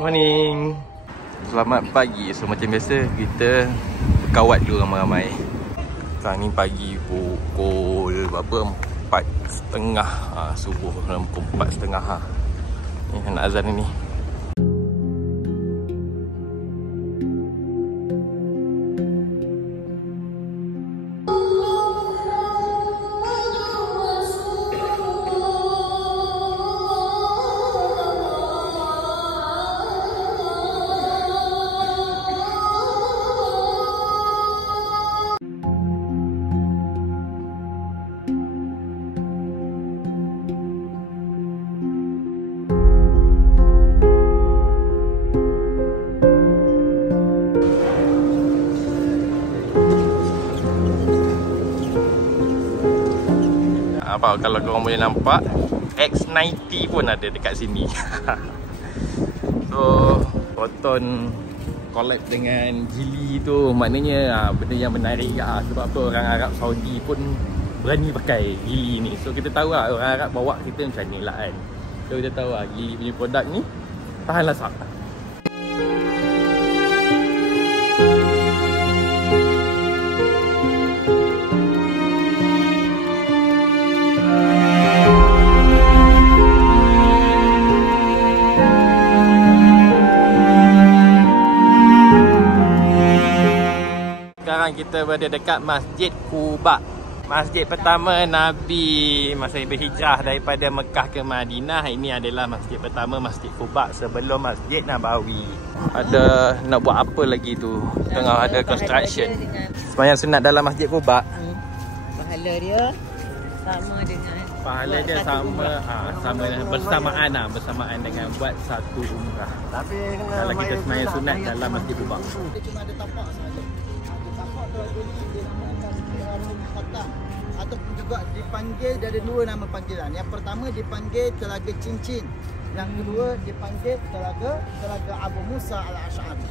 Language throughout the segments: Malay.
Morning. Selamat pagi. So macam biasa kita berkawat dulu ramai-ramai. Sekarang ni pagi pukul berapa? 4.30 subuh. Pukul 4.30 Ni nak azan ni. Apa kalau korang boleh nampak, X90 pun ada dekat sini. So Proton collab dengan Geely tu maknanya benda yang menarik lah. Sebab apa orang Arab Saudi pun berani pakai Geely ni. So kita tahu lah orang Arab bawa kita macam ni lah kan. So kita tahu lah Geely punya produk ni tahan lasak. Sekarang kita berada dekat Masjid Quba. Masjid pertama Nabi masa berhijrah daripada Mekah ke Madinah. Ini adalah masjid pertama, Masjid Quba sebelum Masjid Nabawi. Ada nak buat apa lagi tu? Tengah ada construction. Sembahyang sunat dalam Masjid Quba. Pahala dia sama dengan sama bersamaan dengan buat satu umrah. Tapi kalau kita sembahyang sunat dalam Masjid Quba. dia cuma ada tapak saja. Tapak tu ataupun juga dipanggil, dia ada dua nama panggilan. Yang pertama dipanggil Telaga Cincin. Yang kedua dipanggil Telaga Abu Musa Al-Asy'ari.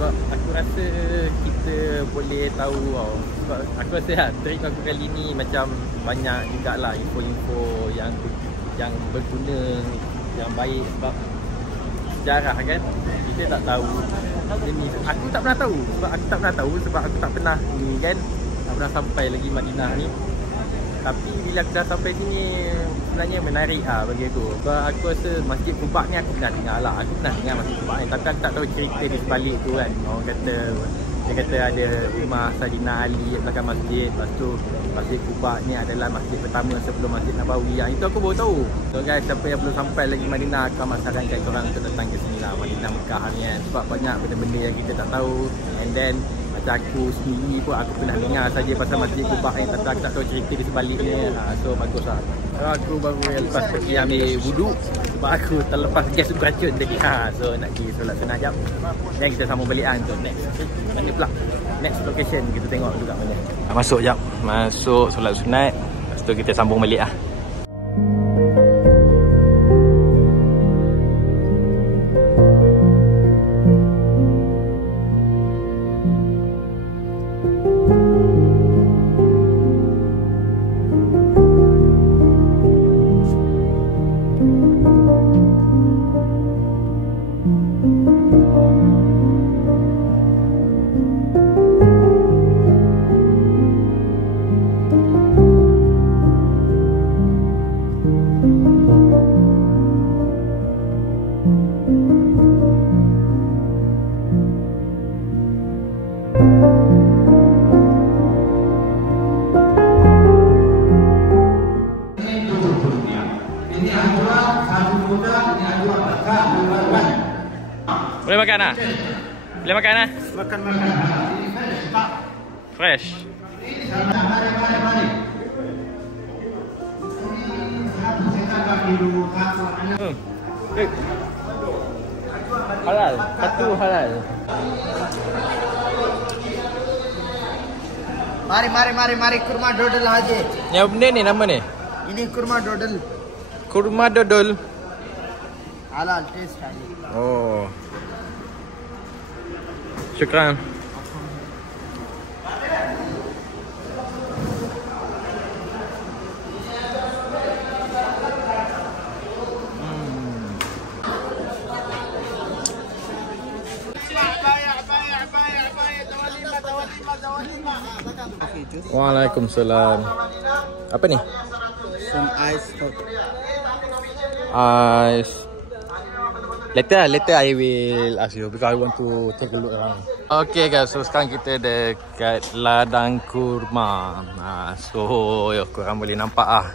Sebab aku rasa kita boleh tahu tau. Sebab aku rasa lah trip aku kali ni macam banyak jugalah info-info yang berguna, yang baik. Sebab sejarah kan kita tak tahu ni. Aku tak pernah tahu. Sebab aku tak pernah ni kan, tak pernah sampai lagi Madinah ni. Tapi bila aku dah sampai sini sebenarnya menarik lah bagi aku. Sebab aku rasa Masjid Quba ni aku pernah dengar lah. Aku pernah dengar Masjid Quba ni, tapi aku tak tahu cerita di sebalik tu kan. Orang kata, dia kata ada rumah Saidina Ali belakang masjid. Lepas tu Masjid Quba ni adalah masjid pertama sebelum Masjid Nabawi. Yang itu aku baru tahu. So guys, siapa yang belum sampai lagi Madinah, aku masarankan korang untuk datang ke sini lah, Madinah Mekah ni kan. Sebab banyak benda-benda yang kita tak tahu. And then macam aku sendiri pun aku pernah dengar saja pasal Masjid Quba ni, tapi aku tak tahu cerita di sebaliknya. So bagus lah. Aku baru lepas pergi ambil wuduk sebab aku terlepas gas beracun tadi. So nak pergi solat sunat jap. Dan kita sambung balik untuk next. Mana pula? Next location kita tengok juga mana. Masuk jap. Masuk solat sunat. Lepas tu kita sambung balik lah. Boleh makan lah? Boleh makan lah? Makan. Fresh. Halal. Satu halal. Mari kurma dodol Haji. Yang benda ni nama ni? Ini kurma dodol. Kurma dodol. Halal taste Haji. Oh. Syukran. Waalaikumsalam. Apa ni? Some ice. Ice. Later I will ask you because I want to take a look around. Okay guys, so sekarang kita dekat ladang kurma. So korang boleh nampak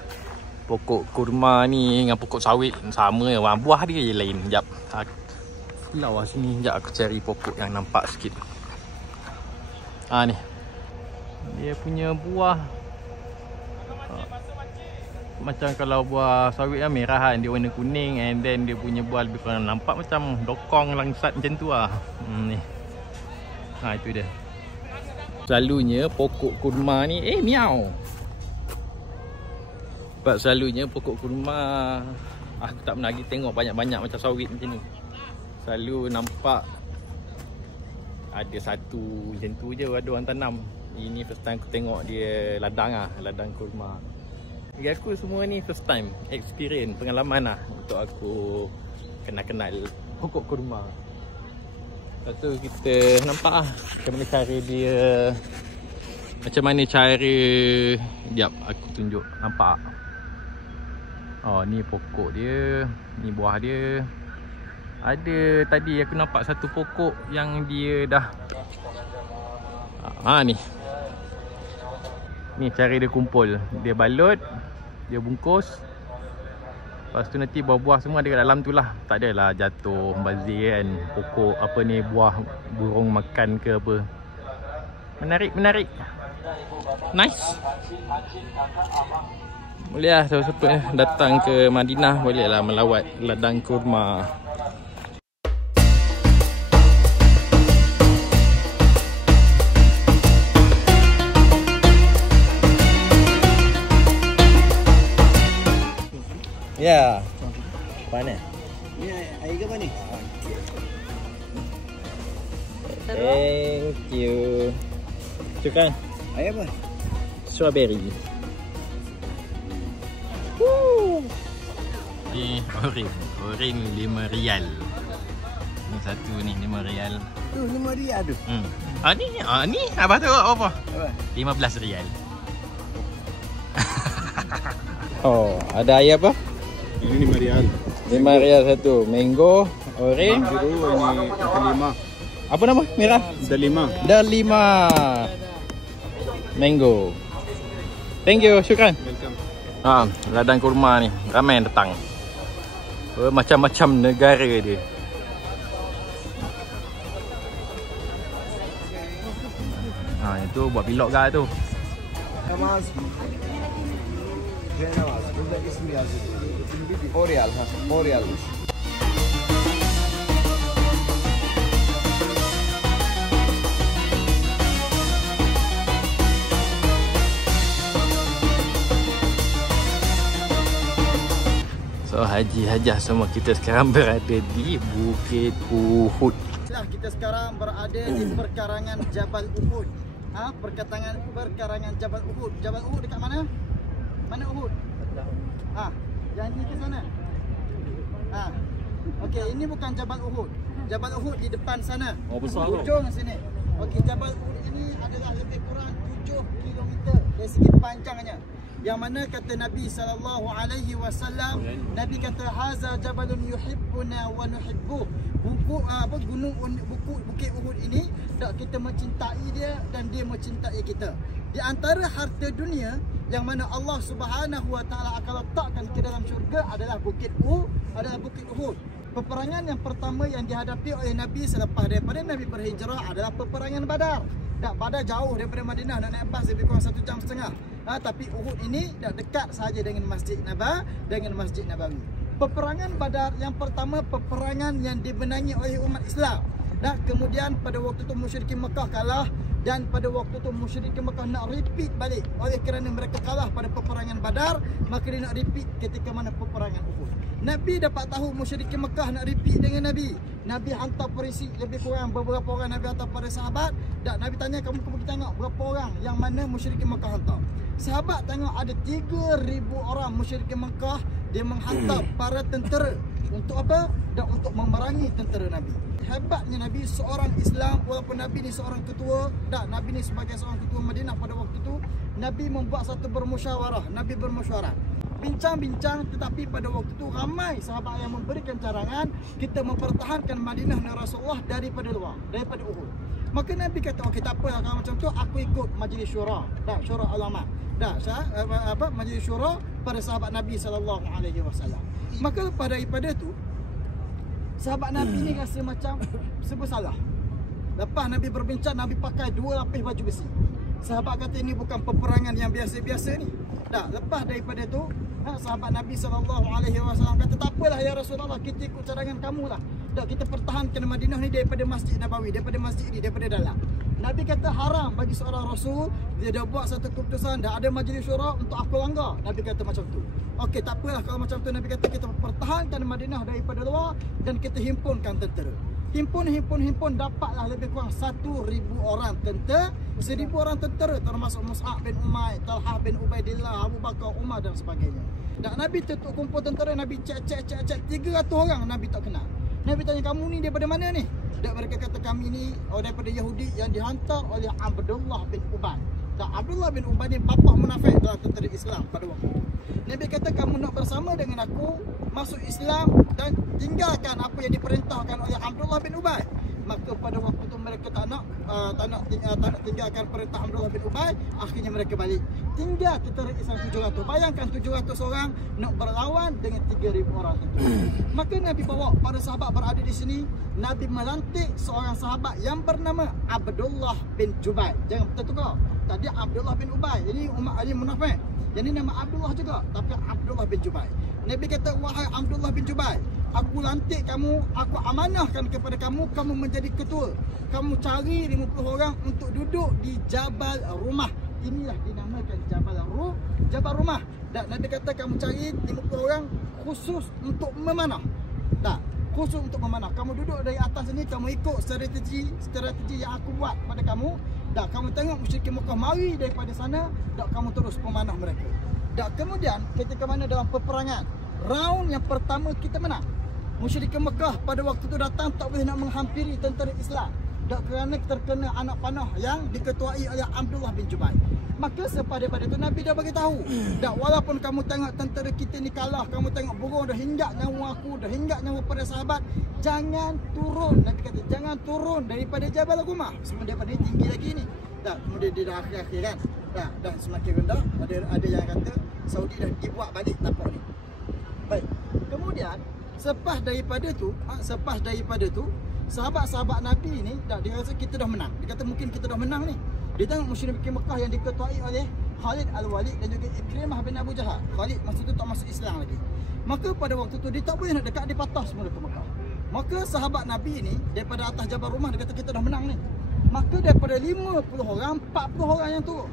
pokok kurma ni dengan pokok sawit sama je. Buah dia je lain. Sekejap. Pulau sini. Sekejap aku cari pokok yang nampak sikit. Ni. Dia punya buah macam kalau buah sawit yang merah kan, dia warna kuning, and then dia punya buah lebih kurang nampak macam dokong langsat macam tu lah. Ni. Itu dia. Selalunya pokok kurma ni miau. Sebab selalunya pokok kurma aku tak pernah lagi tengok banyak-banyak macam sawit macam ni. Selalu nampak ada satu macam tu je ada orang tanam. Ini first time aku tengok dia ladang kurma. Bagi aku semua ni first time experience, pengalaman lah untuk aku kenal pokok kurma. Lepas tu kita nampak macam mana cara dia, macam mana cara. Sekejap aku tunjuk. Nampak? Ni pokok dia, ni buah dia. Ada tadi aku nampak satu pokok yang dia dah ni cara dia kumpul. Dia balut, dia bungkus. Lepas tu nanti buah-buah semua ada kat dalam tu lah. Tak adalah jatuh bazir kan. Pokok apa ni, buah burung makan ke apa. Menarik. Nice. Boleh lah siapa-siapa datang ke Madinah, boleh lah melawat ladang kurma. Ya. Mana? Ni air ke apa ni? Thank you. Syukran. Air apa? Strawberry. Ni oren 5 rial. Ni satu ni 5 rial. Tu 5 rial tu. Ni abah tahu apa? Apa? 15 rial. Ada air apa? Ini 5 rial. 5 rial satu. Mango, orange. Biru ini kelima. Apa nama? Merah? Delima. Delima. Mango. Thank you, syukran. Welcome. Ladang kurma ni ramai yang datang. Macam-macam negara dia. Itu buat vlog gak tu. Orial. So Haji Hajah semua kita sekarang berada di Bukit Uhud. Kita sekarang berada di perkarangan Jabal Uhud. Perkarangan Jabal Uhud. Jabal Uhud dekat mana? Mana Uhud? Yang ni ke sana. Okey, ini bukan Jabal Uhud. Jabal Uhud di depan sana. Besar tu. Hujung sini. Okey, Jabal Uhud ini adalah lebih kurang 7 km dari segi panjangnya. Yang mana kata Nabi SAW, Nabi kata haza jabalun yuhibbuna wa nuhibbu. Bukit Uhud ini kita mencintai dia dan dia mencintai kita. Di antara harta dunia yang mana Allah Subhanahu wa taala akan letakkan ke dalam syurga adalah Bukit Uhud. Peperangan yang pertama yang dihadapi oleh Nabi selepas daripada Nabi berhijrah adalah peperangan Badar. Badar jauh daripada Madinah, nak naik bas lebih kurang 1.5 jam. Tapi Uhud ini dah dekat sahaja dengan Masjid Nabawi. Peperangan Badar yang pertama, peperangan yang dimenangi oleh umat Islam. Kemudian pada waktu itu musyrikin Mekah kalah, Dan pada waktu tu musyrikin Mekah nak repeat balik. Oleh kerana mereka kalah pada peperangan Badar, maka dia nak repeat ketika mana peperangan Uhud. Nabi dapat tahu musyrikin Mekah nak repeat dengan Nabi. Nabi hantar perisi lebih kurang beberapa orang Nabi hantar pada sahabat. Dan Nabi tanya, kamu pergi tengok berapa orang yang mana musyrikin Mekah hantar. Sahabat tengok ada 3,000 orang musyrikin Mekah. Dia menghantar para tentera. Untuk apa? Dan untuk memerangi tentera Nabi. Hebatnya Nabi seorang Islam, walaupun Nabi ni seorang ketua, dan Nabi ni sebagai seorang ketua Madinah pada waktu tu, Nabi membuat satu bermusyawarah. Nabi bermusyawarah, bincang-bincang, tetapi pada waktu tu ramai sahabat yang memberikan cadangan kita mempertahankan Madinah dan Rasulullah daripada luar, daripada Uhud. Maka Nabi kata, okey tak apa kalau macam tu, aku ikut majlis syura, dah syura ulama. Dah majlis syura pada sahabat Nabi SAW. Maka daripada tu sahabat Nabi ni rasa macam serba salah. Lepas Nabi berbincang, Nabi pakai 2 lapis baju besi. Sahabat kata ini bukan peperangan yang biasa-biasa ni. Dah, lepas daripada tu, sahabat Nabi SAW kata, tak apalah ya Rasulullah, kita ikut cadangan kamu lah. Dah, kita pertahankan Madinah ni daripada Masjid Nabawi, daripada masjid ni, daripada dalam. Nabi kata haram bagi seorang Rasul, dia dah buat satu keputusan, dah ada majlis syura untuk aku langgar. Nabi kata macam tu. Okey, tak apalah kalau macam tu. Nabi kata kita pertahankan Madinah daripada luar dan kita himpunkan tentera. Himpun, dapatlah lebih kurang 1,000 orang tentera. 1,000 orang tentera termasuk Mus'ab bin Umair, Talhah bin Ubaidillah, Abu Bakar, Umar dan sebagainya. Dan Nabi tutup kumpul tentera, Nabi cek 300 orang Nabi tak kenal. Nabi tanya, kamu ni daripada mana ni? Dan mereka kata, kami ni daripada Yahudi yang dihantar oleh Abdullah bin Ubay. Dan Abdullah bin Ubay ni bapa munafik dalam tentera Islam pada waktu itu. Nabi kata, kamu nak bersama dengan aku masuk Islam dan tinggalkan apa yang diperintahkan oleh Abdullah bin Ubay. Maka pada waktu itu mereka tak nak tinggalkan perintah Abdullah bin Ubay. Akhirnya mereka balik. Tinggal tentera Islam 700. Bayangkan 700 orang nak berlawan dengan 3,000 orang itu. Maka Nabi bawa para sahabat berada di sini. Nabi melantik seorang sahabat yang bernama Abdullah bin Jubair. Jangan tertukar. Tadi Abdullah bin Ubay. Ini umat Ali munafik. Jadi nama Abdullah juga, tapi Abdullah bin Jubair. Nabi kata, wahai Abdullah bin Jubair, aku lantik kamu, aku amanahkan kepada kamu, kamu menjadi ketua. Kamu cari 50 orang untuk duduk di Jabal Rumah. Inilah dinamakan Jabal Rumah. Dan Nabi kata kamu cari 50 orang khusus untuk memanah. Tak, khusus untuk memanah. Kamu duduk dari atas ini, kamu ikut strategi yang aku buat pada kamu. Dan kamu tengok musyrikin Mekah mari daripada sana, dan kamu terus memanah mereka. Dan kemudian ketika mana dalam peperangan, round yang pertama kita menang. Musyrikin Mekah pada waktu itu datang tak boleh nak menghampiri tentera Islam. Dan kerana terkena anak panah yang diketuai oleh Abdullah bin Jubair. Maka pada itu Nabi dah bagi tahu. Dan walaupun kamu tengok tentera kita ni kalah, kamu tengok burung dah hinggap nyawa aku, dah hinggap nyawa para sahabat, jangan turun. Nabi kata jangan turun daripada Jabal Rumah. Semua daripada ni tinggi lagi ni. Dan kemudian dia dah akhir-akhir kan. Dan semakin rendah. Ada yang kata Saudi dah dibuat balik tapak ni. Baik. Kemudian selepas daripada tu sahabat-sahabat Nabi ni dia rasa kita dah menang. Dia kata mungkin kita dah menang ni. Dia tengok musyrikin Mekah yang diketuai oleh Khalid Al-Walid dan juga Ikrimah bin Abu Jahal. Khalid masa tu tak masuk Islam lagi. Maka pada waktu tu dia tak boleh nak dekat, dia patah semula ke Mekah. Maka sahabat Nabi ni daripada atas Jabal Rumah dia kata kita dah menang ni. Maka daripada 50 orang, 40 orang yang turun.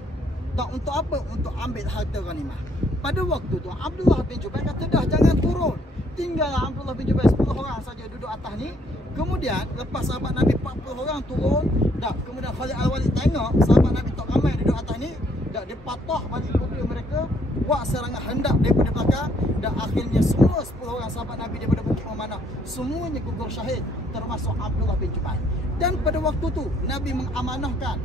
Tak untuk apa? Untuk ambil harta ghanimah. Pada waktu tu Abdullah bin Jubair kata dah jangan turun. Tinggallah Abdullah bin Jubair 10 orang saja duduk atas ni. Kemudian lepas sahabat Nabi 40 orang turun, dah kemudian Khalid Al-Walid tengok sahabat Nabi tak ramai duduk atas ni, dah dia patah balik mobil mereka, buat serangan hendak daripada belakang, dan akhirnya semua 10 orang sahabat Nabi daripada Bukit Memanah semuanya gugur syahid, termasuk Abdullah bin Jubair. Dan pada waktu tu Nabi mengamanahkan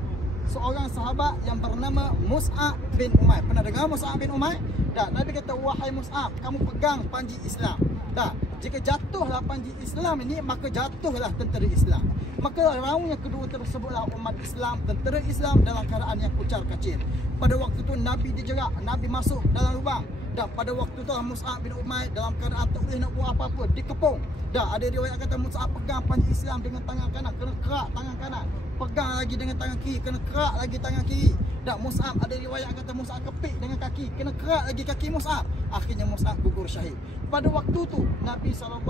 seorang sahabat yang bernama Mus'ab bin Umair. Pernah dengar Mus'ab bin Umair? Dan Nabi kata, wahai Mus'ab, kamu pegang panji Islam. Tak, jika jatuhlah panji Islam ini, maka jatuhlah tentera Islam. Maka round yang kedua tersebutlah umat Islam, tentera Islam dalam keadaan yang kucar kacir. Pada waktu itu Nabi dijerak, Nabi masuk dalam lubang. Dan pada waktu itu Mus'ab bin Umair dalam keadaan tak boleh nak buat apa-apa, dikepung. Dah ada riwayat kata Mus'ab pegang panji Islam dengan tangan kanan, kena kerak tangan kanan. Pegang lagi dengan tangan kiri, kena kerak lagi tangan kiri. Dan Mus'ab ada riwayat kata Mus'ab kepik dengan kaki, kena kerak lagi kaki Mus'ab. Akhirnya Mus'ab gugur syahid. Pada waktu tu Nabi SAW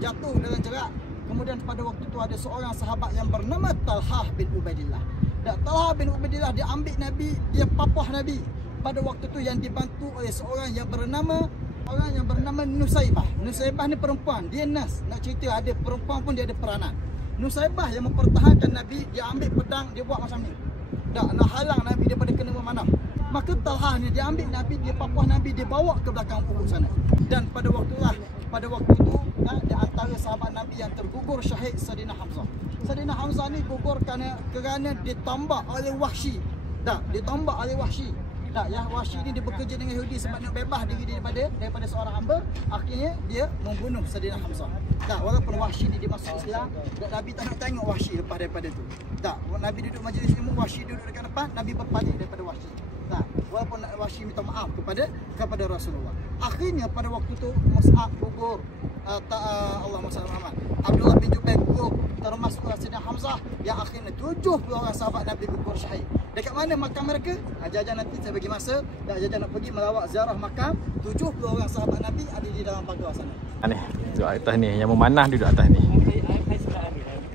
jatuh dalam jerak. Kemudian pada waktu itu ada seorang sahabat yang bernama Talhah bin Ubaidillah. Dan Talhah bin Ubaidillah dia ambil Nabi, dia papah Nabi. Pada waktu itu yang dibantu oleh seorang yang bernama Nusaibah. Nusaibah ni perempuan, dia nas. Nak cerita ada perempuan pun dia ada peranan. Nusaibah yang mempertahankan Nabi, dia ambil pedang, dia buat macam ni. Tak nak halang Nabi daripada kena memanah. Maka Talhah ni dia ambil Nabi, dia papah Nabi, dia bawa ke belakang Uhud sana. Dan pada waktu itu di antara sahabat Nabi yang tergugur syahid Sayyidina Hamzah. Sayyidina Hamzah ni gugur kerana ditambak oleh Wahsy. Ditambak oleh Wahsy. Wahsy ni dia bekerja dengan Yahudi sebab nak bebas diri daripada seorang hamba. Akhirnya dia membunuh Sayyidina Hamzah. Walaupun Wahsy ni dia masuk Islam, Nabi tak nak tengok Wahsy lepas daripada tu. Nabi duduk majlis ilmu, Wahsy duduk dekat depan, Nabi berpaling daripada Wahsy. Walaupun Wahsy minta maaf kepada Rasulullah. Akhirnya pada waktu tu Mus'ab gugur, Allahumma salli Muhammad, Abdullah bin Jubair gugur, termasuk Sayyidina Hamzah, yang akhirnya 70 orang sahabat Nabi gugur syahid. Dekat mana makam mereka? Jajan nanti saya bagi masa. Jajan nak pergi melawat ziarah makam. 70 orang sahabat Nabi ada di dalam pagar sana. Ni, duduk atas ni, yang memanah duduk atas ni.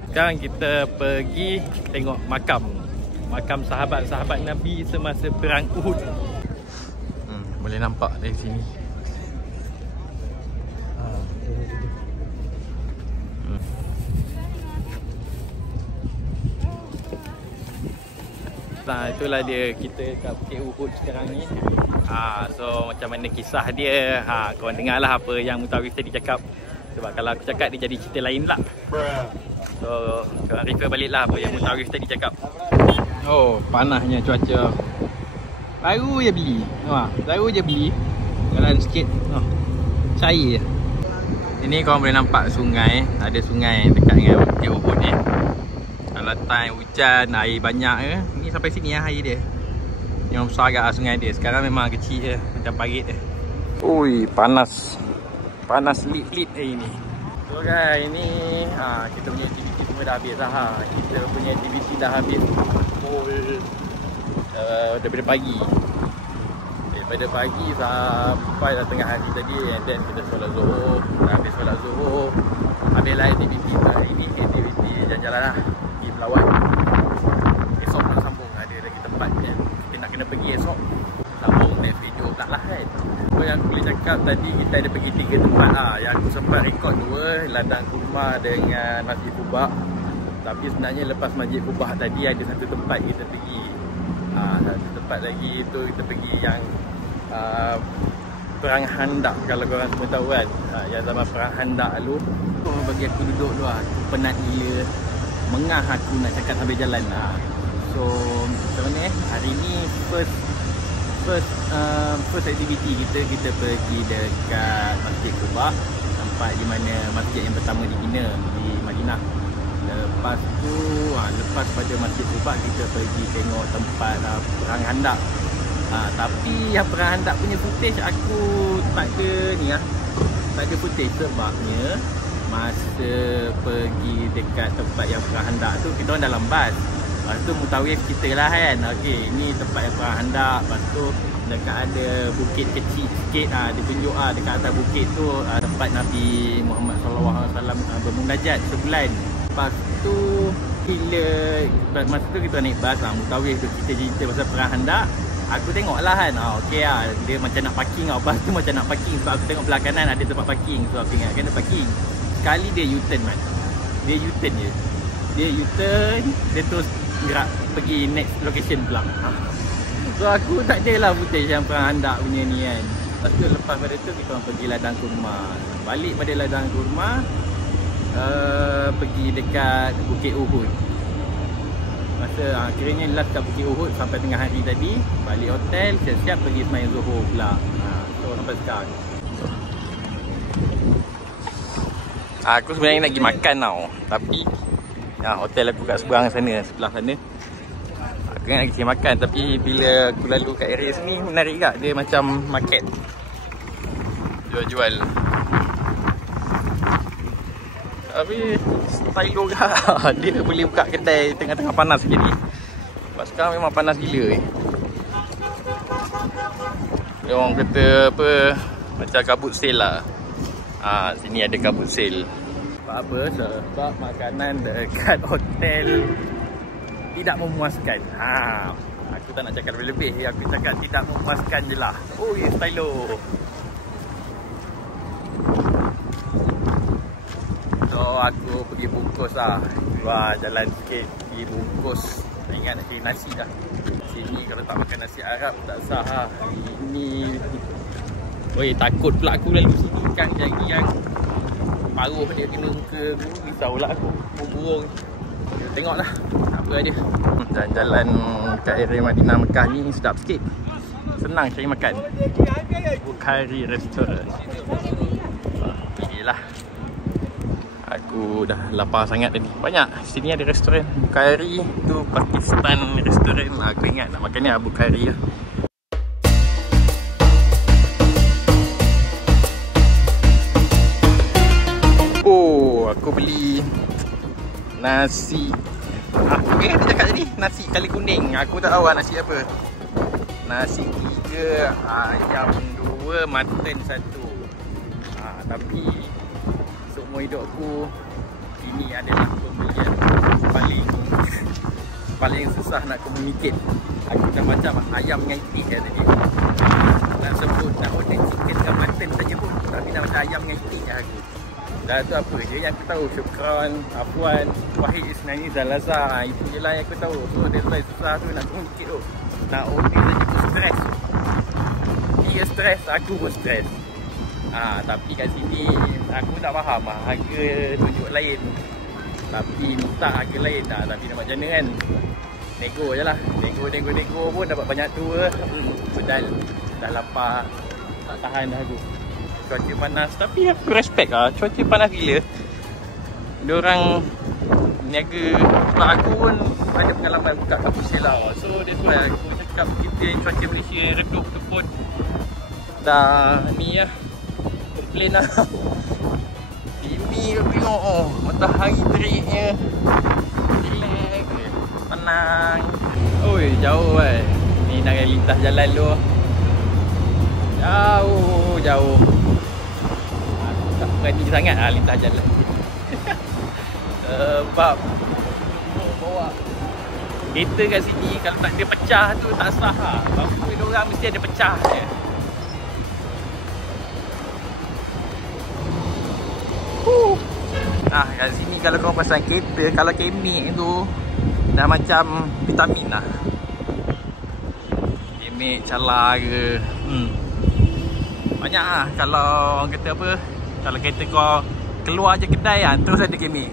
Sekarang kita pergi tengok makam sahabat-sahabat Nabi semasa perang Uhud. Boleh nampak dari sini. Itulah dia, kita kat Bukit Uhud sekarang ni. So macam mana kisah dia, korang dengar lah apa yang Mutawif tadi cakap. Sebab kalau aku cakap dia jadi cerita lain lah. So korang refer balik lah apa yang Mutawif tadi cakap. Oh, panasnya cuaca. Baru je beli. Baru je beli. Jalan sikit. Cair je. Ini korang boleh nampak sungai. Ada sungai dekat dengan Bukit Uhud ni. Kalau time hujan, air banyak ke. Ni sampai sini lah air dia. Yang besar agak sungai dia. Sekarang memang kecil je. Macam parit je. Ui, panas. Panas lit-lit hari ni. So guys, ini kita punya aktiviti semua dah habis lah. Kita punya aktiviti dah habis pukul daripada pagi. Daripada pagi sampai dah tengah hari tadi. And then kita solat Zuhur. Habis solat Zuhur, habislah aktiviti hari ni. Aktiviti jalan-jalan lah. Pergi melawat. Esok nak sambung. Ada lagi tempat yang kita nak kena pergi esok. Sambung next video pula lah kan. So yang aku boleh cakap tadi, kita ada pergi 3 tempat lah. Yang aku sempat rekod 2, Ladang Kurma dengan Masjid Kubah. Tapi sebenarnya lepas Masjid Kubah tadi ada satu tempat kita pergi. Satu tempat lagi tu kita pergi yang Perang Handak. Kalau korang semua tahu kan, yang zaman Perang Handak lalu. Bagi aku duduk tu lah, aku penat gila. Mengah aku nak cakap sambil jalan lah. So macam mana hari ni first activity kita pergi dekat Masjid Kubah, tempat di mana masjid yang pertama dibina di Madinah. Lepas tu lepas pada Masjid Kubah kita pergi tengok tempat Perang Handak. Tapi yang Perang Handak punya footage aku tak ada footage sebabnya masa pergi dekat tempat yang Perang Handak tu kita orang dalam bas. Lepas tu Mutawif cerita lah kan, okey ni tempat yang Perang Handak. Lepas tu dekat ada bukit kecil sikit, dia tunjuk dekat atas bukit tu tempat Nabi Muhammad SAW bermunajat sebulan. Lepas tu masa tu kita naik bas, Mutawif tu cerita pasal Perang Handak. Aku tengok lah kan, okey dia macam nak parking bas tu macam nak parking. Sebab aku tengok belah kanan ada tempat parking. So aku ingat kena parking. Sekali dia U-turn man. Dia U-turn je. Dia U-turn, dia terus gerak pergi next location pula. So aku tak adalah footage yang Perang Handak punya ni kan. Lepas tu lepas pada tu kita orang pergi Ladang Kurma. Balik pada Ladang Kurma, pergi dekat Bukit Uhud. Masa akhirnya last kat Bukit Uhud sampai tengah hari tadi. Balik hotel, siap-siap pergi sembahyang Zuhur pula. So sampai sekarang. Aku sebenarnya nak pergi makan tau. Tapi hotel aku kat seberang sana, sebelah sana. Aku nak pergi makan. Tapi bila aku lalu kat area sini, menarik tak? Dia macam market, jual-jual. Tapi style orang dia boleh buka kedai tengah-tengah panas macam ni. Sebab sekarang memang panas gila Dia orang kata apa, macam kabut sale lah. Sini ada kabut sale. Sebab apa? Sebab makanan dekat hotel tidak memuaskan. Aku tak nak cakap lebih. Aku cakap tidak memuaskan je lah. Oh ya, stylo. So aku pergi bungkus lah. Keluar jalan sikit, pergi bungkus. Tak ingat nak cari nasi dah. Sini kalau tak makan nasi Arab tak sah lah. Ini oi, takut pula aku lalu sini kan jari yang paruh dia kena muka aku. Risaulah aku. Burung. Tengoklah apa dia. Jalan-jalan kat area Madinah Mekah ni sedap sikit. Senang cari makan. Bukhari Restaurant. Inilah. Aku dah lapar sangat tadi. Banyak sini ada restoran. Bukhari tu Pakistan Restaurant. Aku ingat nak makan ni Bukhari lah. Oh, aku beli nasi. Dia cakap tadi nasi kali kuning. Aku tak tahu nasi apa. Nasi 3, ayam 2, mutton 1. Tapi seumur hidup aku, ini adalah pembelian paling susah nak communicate. Aku dah macam ayam dengan itik ya tadi. Nak sebut, nak order chicken dengan mutton saja pun. Tapi dah macam ayam dengan itik lah aku. Dah tu apa je yang aku tahu. Syukran, Afwan, Wahid, Isnani, Zalazar. Itu je lah yang aku tahu. So that's why susah tu nak communicate tu. Nak order saja pun stres. Dia stres, aku pun stres. Tapi kat sini aku tak faham lah. Harga tunjuk lain, tapi minta harga lain. Tapi nak macam mana kan. Nego je lah. Nego pun dapat banyak tua. Pedal dah lapar. Tak tahan dah aku. Cuaca panas. Tapi aku respect lah. Cuaca panas gila. Diorang niaga. Sebab aku pun ada pengalaman buka kapal selam. So that's why aku cakap kita cuaca Malaysia redup tu pun dah ni lah. Komplain lah. Ini aku tengok matahari teriknya. Relax. Tenang. Oi, jauh kan. Ni nak lintas jalan tu. Jauh. Aku tak berani sangat lah lintas jalan. Sebab bawa kereta kat sini kalau tak ada pecah tu tak sah lah. Bambu diorang mesti ada pecah je. Kat sini kalau kau pasang kereta, kalau kemek tu dah macam vitamin lah. Kemek, cala ke. Banyak lah. Kalau orang kata apa, kalau kereta kau keluar je kedai lah, terus ada kemek.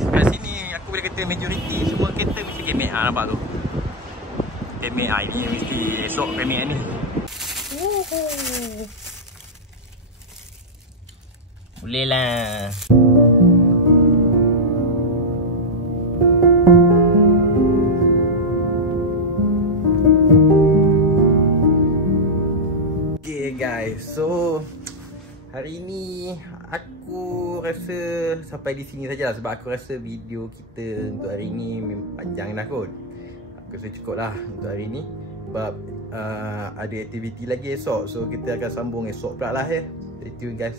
Kat sini aku boleh kata majoriti semua kereta mesti kemek lah. Nampak tu kemek lah. Ini mesti esok kemek ni. Boleh lah. Okay guys, so hari ni aku rasa sampai di sini sajalah. Sebab aku rasa video kita untuk hari ni panjang dah kot. Aku rasa cukup lah untuk hari ni. Sebab ada aktiviti lagi esok. So kita akan sambung esok pula lah ya. Stay tune guys.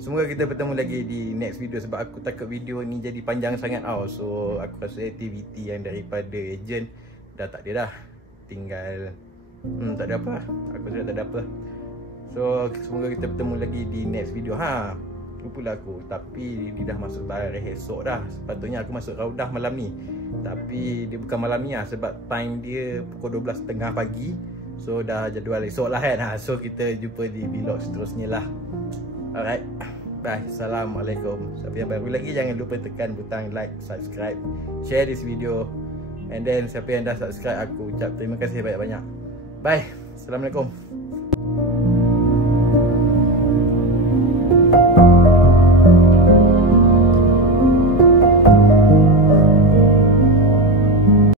Semoga kita bertemu lagi di next video. Sebab aku takut video ni jadi panjang sangat tau. So aku rasa aktiviti yang daripada agent dah tak ada dah. Tinggal tak ada apa. Aku rasa tak ada apa. So semoga kita bertemu lagi di next video. Lupalah aku. Tapi dia dah masuk tarikh esok dah. Sepatutnya aku masuk Raudah malam ni. Tapi dia bukan malam ni lah. Sebab time dia pukul 12.30 pagi. So dah jadual esok lah kan. So kita jumpa di vlog seterusnya lah. Alright, bye. Assalamualaikum. Siapa yang baru lagi, jangan lupa tekan butang like, subscribe, share this video. And then siapa yang dah subscribe, aku ucap terima kasih banyak-banyak. Bye. Assalamualaikum.